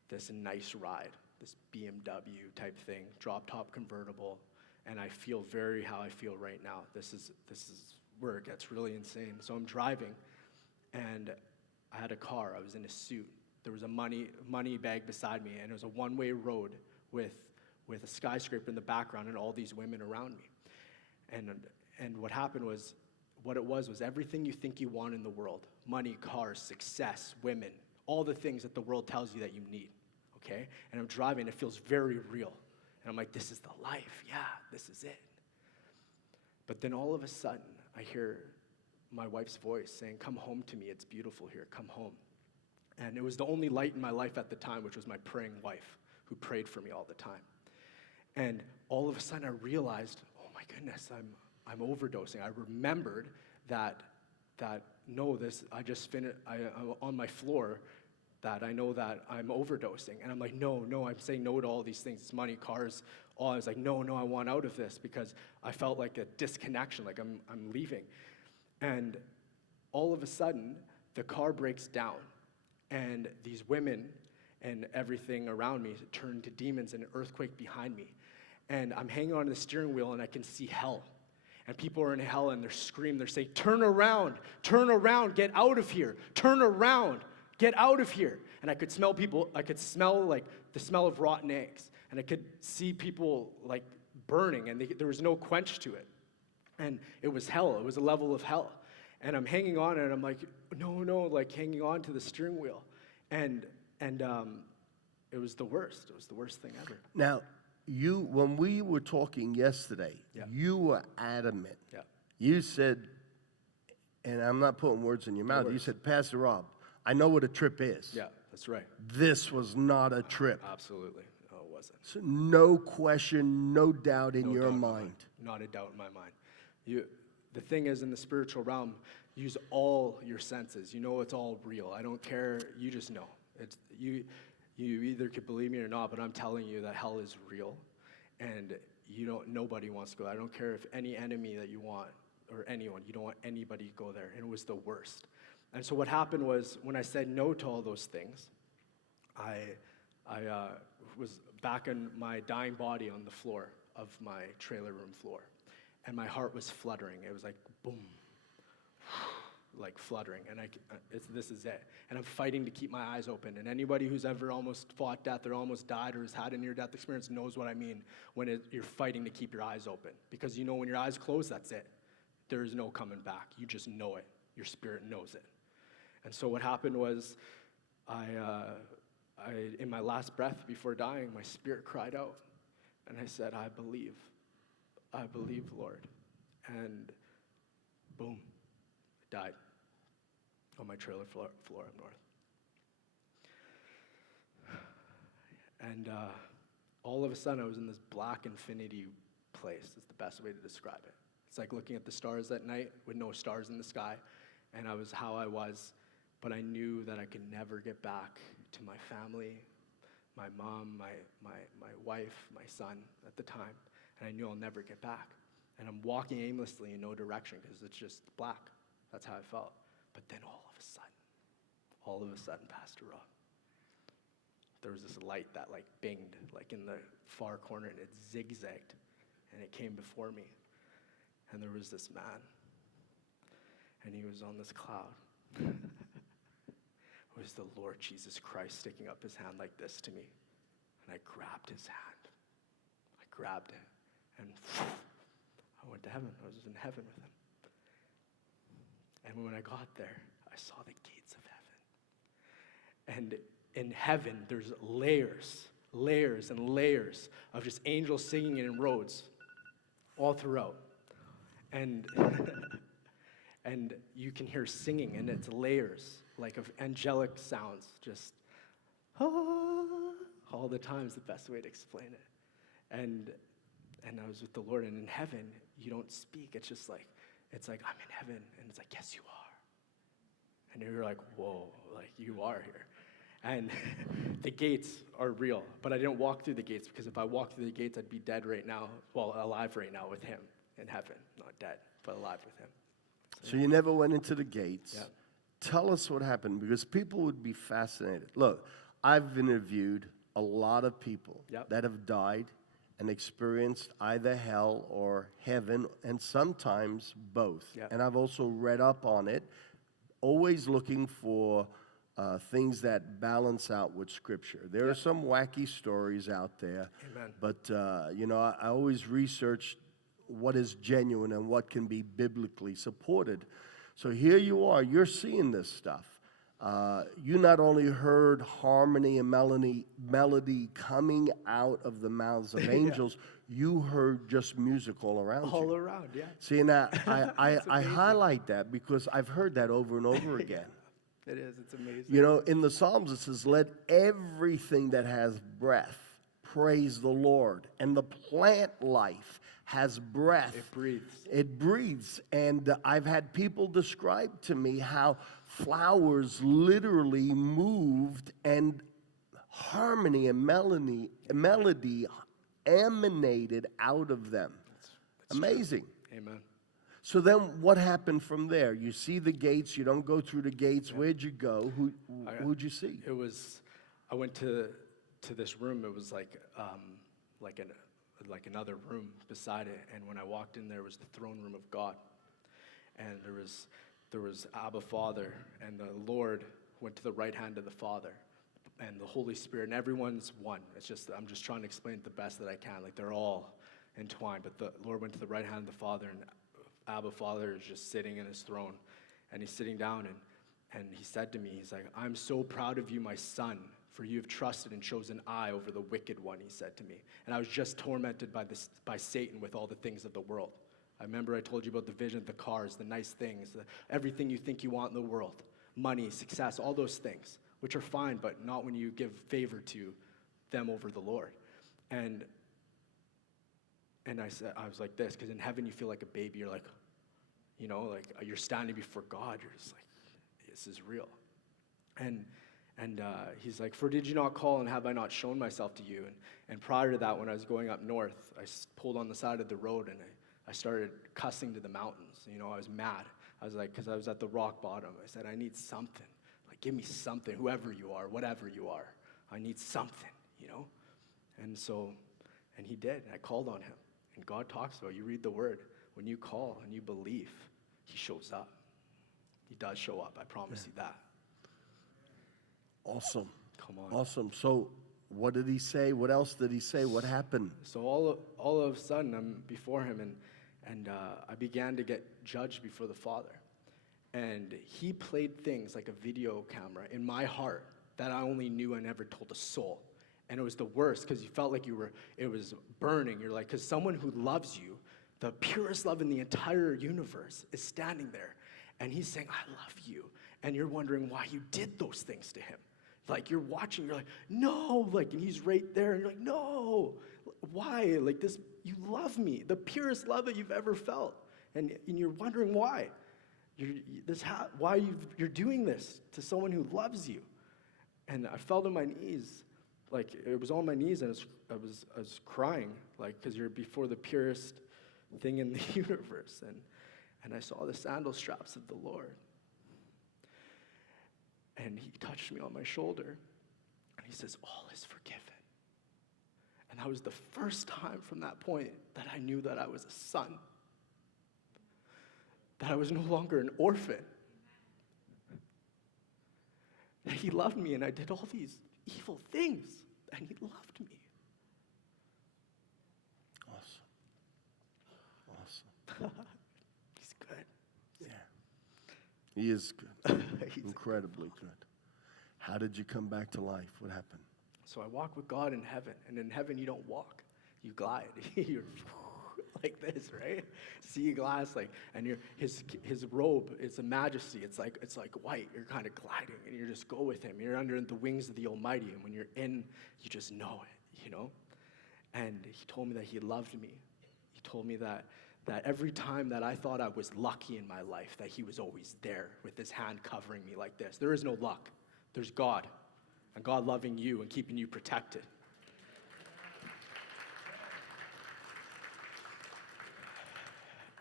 this nice ride, this BMW type thing, drop-top convertible, and I feel how I feel right now. This is where it gets really insane. So I'm driving, and I had a car. I was in a suit. There was a money bag beside me, and it was a one-way road with a skyscraper in the background and all these women around me. And what happened was, what it was everything you think you want in the world: money, cars, success, women, all the things that the world tells you that you need, okay? And I'm driving, it feels very real. And I'm like, this is the life, yeah, this is it. But then all of a sudden, I hear my wife's voice saying, come home to me, it's beautiful here, come home. And it was the only light in my life at the time, which was my praying wife, who prayed for me all the time. And all of a sudden, I realized, oh my goodness, I'm overdosing. I remembered that I just finished, I'm on my floor, that I know that I'm overdosing. And I'm like, no, I'm saying no to all these things. It's money, cars, all. I was like, no, I want out of this, because I felt like a disconnection, like I'm leaving. And all of a sudden, the car breaks down, and these women and everything around me turned to demons, and an earthquake behind me. And I'm hanging on to the steering wheel, and I can see hell. And people are in hell, and they're screaming. They're saying, turn around, get out of here, turn around, get out of here. And I could smell people. I could smell like the smell of rotten eggs. And I could see people like burning, and there was no quench to it. And it was hell. It was a level of hell. And I'm hanging on, and I'm like, no, like hanging on to the steering wheel. And it was the worst. It was the worst thing ever. Now, when we were talking yesterday, you were adamant. Yeah. You said, and I'm not putting words in your mouth, you said, Pastor Rob, I know what a trip is. Yeah, that's right. This was not a trip. Absolutely. No, it wasn't. So no question, no doubt in your mind. Not a doubt in my mind. The thing is, in the spiritual realm, use all your senses. You know it's all real. I don't care. You just know. You either could believe me or not, but I'm telling you that hell is real, and nobody wants to go there. I don't care if any enemy that you want, or anyone, you don't want anybody to go there, and it was the worst. And so what happened was, when I said no to all those things, I was back in my dying body on the floor of my trailer room floor, and my heart was fluttering. It was like, boom, like fluttering, and this is it. And I'm fighting to keep my eyes open. And anybody who's ever almost fought death or almost died or has had a near-death experience knows what I mean when you're fighting to keep your eyes open. Because when your eyes close, that's it. There is no coming back. You just know it. Your spirit knows it. And so what happened was, in my last breath before dying, my spirit cried out, and I said, I believe, Lord. And boom, I died on my trailer floor up north. And all of a sudden, I was in this black infinity place. Is the best way to describe it. It's like looking at the stars at night with no stars in the sky, and I was how I was, but I knew that I could never get back to my family, my mom, my wife, my son at the time, and I knew I'll never get back. And I'm walking aimlessly in no direction because it's just black. That's how I felt. But then all of a sudden, Pastor Rob, there was this light that like binged like in the far corner, and it zigzagged, and it came before me. And there was this man, and he was on this cloud. It was the Lord Jesus Christ sticking up his hand like this to me. And I grabbed his hand. I grabbed it, and I went to heaven. I was in heaven with him. And when I got there, I saw the gates of heaven. And in heaven, there's layers and layers of just angels singing in roads all throughout. And and you can hear singing, and it's layers like of angelic sounds, just all the time is the best way to explain it. And I was with the Lord, and in heaven, you don't speak. It's just like, it's like, I'm in heaven, and it's like, yes, you are. And you're like, whoa, like you are here. And the gates are real, but I didn't walk through the gates, because if I walked through the gates, I'd be dead right now, well, alive right now with him in heaven, not dead, but alive with him. So you never went into the gates. Yep. Tell us what happened, because people would be fascinated. Look, I've interviewed a lot of people Yep. that have died and experienced either hell or heaven, and sometimes both. Yep. And I've also read up on it, always looking for things that balance out with Scripture. There are some wacky stories out there. Amen. But, I always research what is genuine and what can be biblically supported. So here you are, you're seeing this stuff. You not only heard harmony and melody coming out of the mouths of angels, you heard just music all around you. All around, yeah. See, now I amazing. highlight that because I've heard that over and over again. It is, it's amazing. You know, in the Psalms it says, let everything that has breath praise the Lord. And the plant life has breath. It breathes. It breathes. And I've had people describe to me how flowers literally moved and harmony and melody emanated out of them. That's Amazing. true. Amen. So then what happened from there? You see the gates, you don't go through the gates. Where'd you go? Who'd you see? It was, I went to this room. It was like another room beside it. And when I walked in, there was the throne room of God. And there was Abba Father, and the Lord went to the right hand of the Father, and the Holy Spirit, and everyone's one. I'm just trying to explain it the best that I can. Like they're all entwined, but the Lord went to the right hand of the Father, and Abba Father is just sitting in his throne, and he's sitting down, and he said to me, he's like, I'm so proud of you, my son, for you have trusted and chosen I over the wicked one, he said to me. And I was just tormented by Satan with all the things of the world. I remember I told you about the vision, the cars, the nice things, everything you think you want in the world, money, success, all those things, which are fine, but not when you give favor to them over the Lord. And I was like this, because in heaven you feel like a baby. You're like, like you're standing before God. You're just like, this is real. And he's like, for did you not call, and have I not shown myself to you? And prior to that, when I was going up north, I pulled on the side of the road, and I started cussing to the mountains. I was mad. I was like, because I was at the rock bottom. I said, I need something. Like, give me something, whoever you are, whatever you are. I need something, And he did. And I called on him. And God talks about, you read the word, when you call and you believe, he shows up. He does show up. I promise you that. Awesome. Come on. Awesome. So what did he say? What else did he say? What happened? So all of a sudden, I'm before him, and I began to get judged before the Father. And he played things like a video camera in my heart that I only knew I never told a soul. And it was the worst, because you felt like it was burning. You're like, because someone who loves you, the purest love in the entire universe, is standing there. And he's saying, I love you. And you're wondering why you did those things to him. Like, you're watching, you're like, no, like, and he's right there, and you're like, no, why? Like, this, you love me, the purest love that you've ever felt. And you're wondering why. Why you're doing this to someone who loves you. And I fell to my knees, like, it was on my knees, and I was crying, like, because you're before the purest thing in the universe. And I saw the sandal straps of the Lord. And he touched me on my shoulder, and he says, all is forgiven. And that was the first time from that point that I knew that I was a son, that I was no longer an orphan, that he loved me and I did all these evil things and he loved me. Awesome. He's good. Yeah. He is good. He's Incredibly good. How did you come back to life? What happened? So I walk with God in heaven, and in heaven you don't walk, you glide. You're like this, right? Sea glass, like, and his robe is a majesty. It's like white. You're kind of gliding, and you just go with him. You're under the wings of the Almighty, and when you're in, you just know it, you know. And he told me that he loved me. He told me that every time that I thought I was lucky in my life, that he was always there with his hand covering me like this. There is no luck. There's God, and God loving you and keeping you protected.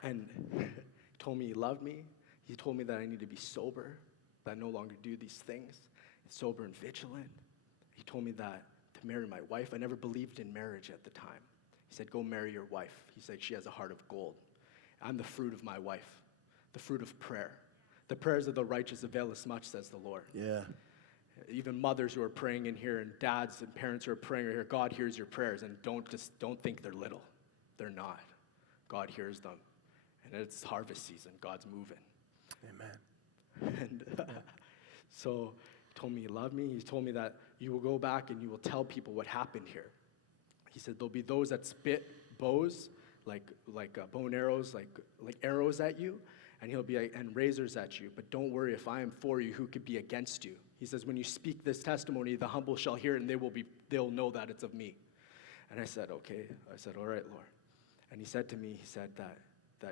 And he told me he loved me. He told me that I need to be sober, that I no longer do these things, sober and vigilant. He told me that to marry my wife. I never believed in marriage at the time. He said, go marry your wife. He said, she has a heart of gold. I'm the fruit of my wife, the fruit of prayer. The prayers of the righteous avail us much, says the Lord. Yeah. Even mothers who are praying in here and dads and parents who are praying here, God hears your prayers, and don't think they're little. They're not. God hears them. And it's harvest season. God's moving. Amen. And so he told me he loved me. He told me that you will go back and you will tell people what happened here. He said there'll be those that spit bows, like bow and arrows, like arrows at you, and he'll be and razors at you. But don't worry, if I am for you, who could be against you? He says, when you speak this testimony, the humble shall hear it, and they'll know that it's of me. And I said, okay. I said, all right, Lord. And he said to me, he said that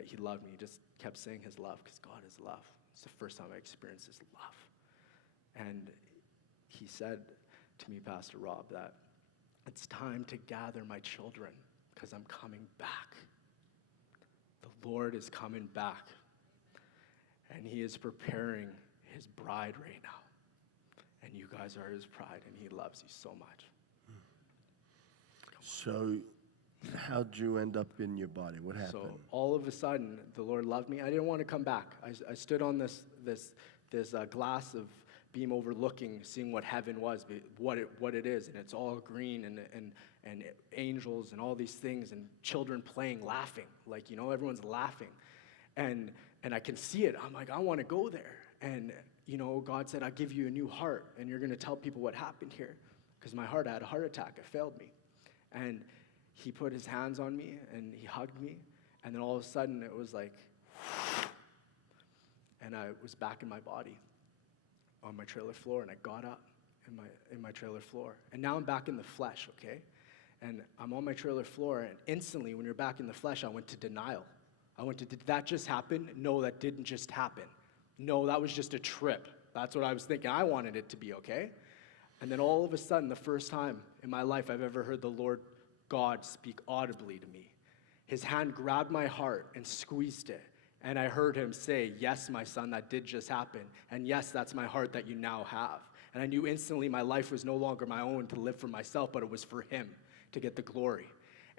he loved me. He just kept saying his love, because God is love. It's the first time I experienced his love. And he said to me, Pastor Rob, that it's time to gather my children, because I'm coming back. The Lord is coming back. And he is preparing his bride right now. And you guys are his bride, and he loves you so much. So how'd you end up in your body? What happened? So all of a sudden, the Lord loved me. I didn't want to come back. I stood on this glass of beam overlooking, seeing what heaven was, what it is, and it's all green and angels and all these things and children playing, laughing, like, you know, everyone's laughing, and I can see it. I'm like, I want to go there. And you know, God said, I'll give you a new heart, and you're going to tell people what happened here, because my heart, I had a heart attack. It failed me, and he put his hands on me and he hugged me, and then all of a sudden it was like, and I was back in my body on my trailer floor, and I got up in my trailer floor, and now I'm back in the flesh, okay? And I'm on my trailer floor, and instantly when you're back in the flesh, I went to denial. Did that just happen? No, that didn't just happen. No, that was just a trip. That's what I was thinking. I wanted it to be, okay? And then all of a sudden, the first time in my life I've ever heard the Lord God speak audibly to me. His hand grabbed my heart and squeezed it. And I heard him say, yes, my son, that did just happen. And yes, that's my heart that you now have. And I knew instantly my life was no longer my own to live for myself, but it was for him to get the glory.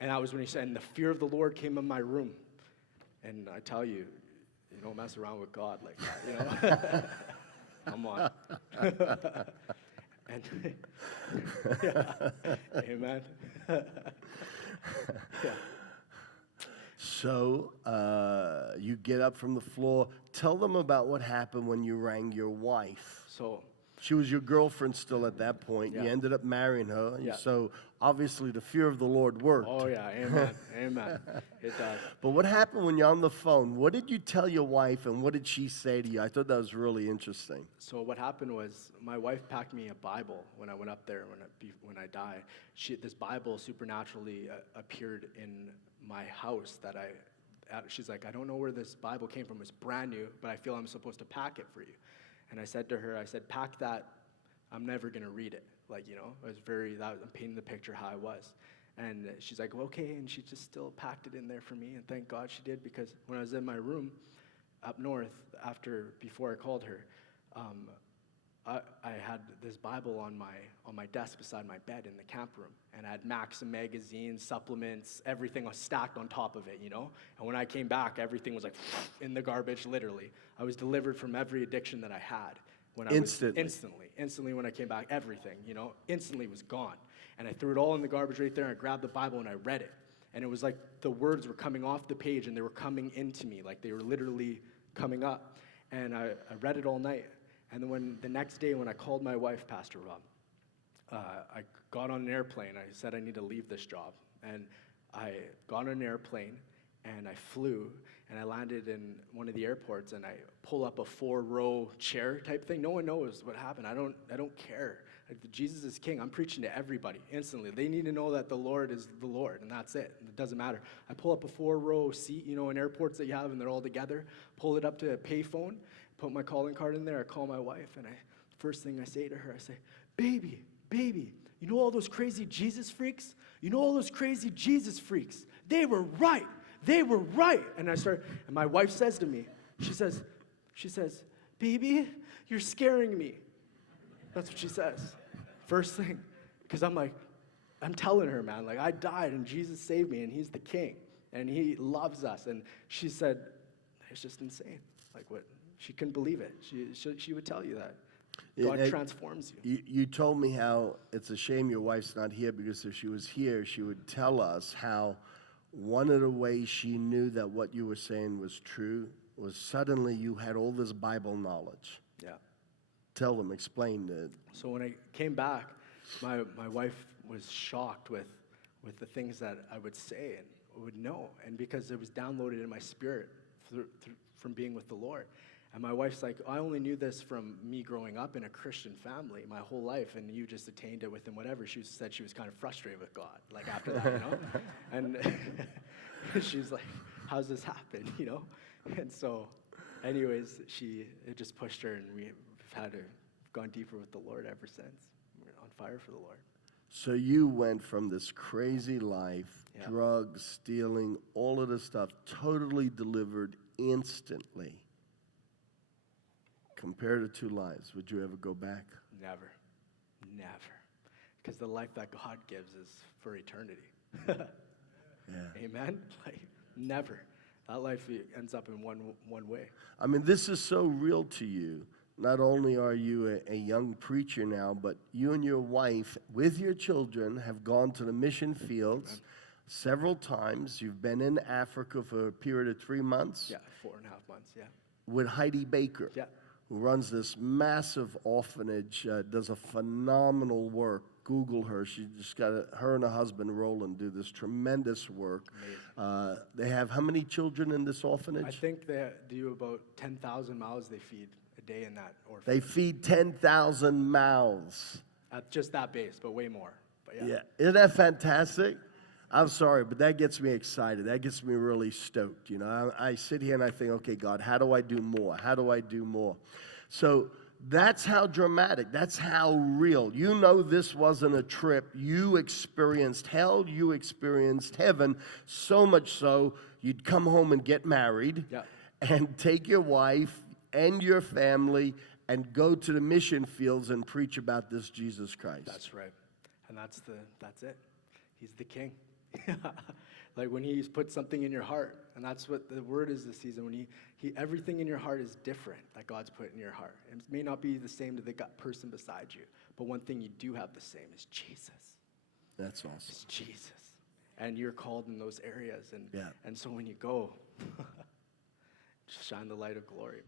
And that was when he said, and the fear of the Lord came in my room. And I tell you, you don't mess around with God like that, you know? Come on. And yeah. Amen. Yeah. So you get up from the floor. Tell them about what happened when you rang your wife. So she was your girlfriend still at that point. Yeah. You ended up marrying her. Yeah. So obviously the fear of the Lord worked. oh yeah, amen, amen. It does. But what happened when you're on the phone? What did you tell your wife, and what did she say to you? I thought that was really interesting. So what happened was my wife packed me a Bible when I went up there when I died. This Bible supernaturally appeared in my house she's like, I don't know where this Bible came from. It's brand new, but I feel I'm supposed to pack it for you. And I said to her, pack that. I'm never going to read it. Like, you know, I'm painting the picture how I was. And she's like, well, okay. And she just still packed it in there for me. And thank God she did, because when I was in my room up north, before I called her, I had this Bible on my desk beside my bed in the camp room, and I had Maxim magazines, supplements, everything was stacked on top of it, you know? And when I came back, everything was like in the garbage, literally. I was delivered from every addiction that I had. When I Instantly. was instantly when I came back, everything, you know, instantly was gone. And I threw it all in the garbage right there, and I grabbed the Bible and I read it. And it was like the words were coming off the page and they were coming into me, like they were literally coming up. And I read it all night. And then when the next day when I called my wife, Pastor Rob, I got on an airplane. I said I need to leave this job. And I got on an airplane and I flew and I landed in one of the airports and I pull up a 4-row chair type thing. No one knows what happened. I don't care. Like, Jesus is king. I'm preaching to everybody instantly. They need to know that the Lord is the Lord, and that's it. It doesn't matter. I pull up a 4-row seat, you know, in airports that you have, and they're all together. Pull it up to a payphone, put my calling card in there. I call my wife, and first thing I say to her, I say, baby, you know all those crazy Jesus freaks? You know all those crazy Jesus freaks? They were right. And and my wife says to me, she says, baby, you're scaring me. That's what she says. First thing. Because I'm telling her, man, like I died and Jesus saved me and he's the king and he loves us. And she said, it's just insane. Like what? She couldn't believe it. She would tell you that. God transforms you. You told me how it's a shame your wife's not here, because if she was here, she would tell us how one of the ways she knew that what you were saying was true was suddenly you had all this Bible knowledge. Yeah. Tell them, explain it. So when I came back, my wife was shocked with the things that I would say and would know, and because it was downloaded in my spirit from being with the Lord. And my wife's like, I only knew this from me growing up in a Christian family my whole life, and you just attained it within whatever. She said she was kind of frustrated with God, like after that, you know? And she's like, how's this happen, you know? And so, anyways, it just pushed her, and we've gone deeper with the Lord ever since. We're on fire for the Lord. So you went from this crazy life, Yeah. drugs, stealing, all of this stuff, totally delivered instantly. Compare the two lives. Would you ever go back? Never. Because the life that God gives is for eternity. Yeah. Amen? Like, never. That life ends up in one way. I mean, this is so real to you. Not only are you a young preacher now, but you and your wife, with your children, have gone to the mission fields several times. You've been in Africa for a period of 3 months. Yeah, 4.5 months, yeah. With Heidi Baker, Yeah. who runs this massive orphanage, does a phenomenal work. Google her. She just got her and her husband Roland do this tremendous work. They have how many children in this orphanage? I think they do about 10,000 mouths they feed a day in that orphanage. They feed 10,000 mouths. At just that base, but way more. But yeah. Yeah, isn't that fantastic? I'm sorry, but that gets me excited. That gets me really stoked. You know, I sit here and I think, okay, God, how do I do more? How do I do more? So that's how dramatic, that's how real. You know, this wasn't a trip. You experienced hell, you experienced heaven, so much so you'd come home and get married and take your wife and your family and go to the mission fields and preach about this Jesus Christ. That's right. And that's it. He's the king. Like when he's put something in your heart, and that's what the word is this season. When everything in your heart is different that God's put in your heart. It may not be the same to the person beside you, but one thing you do have the same is Jesus. That's awesome. It's Jesus, and you're called in those areas, and so when you go, just shine the light of glory.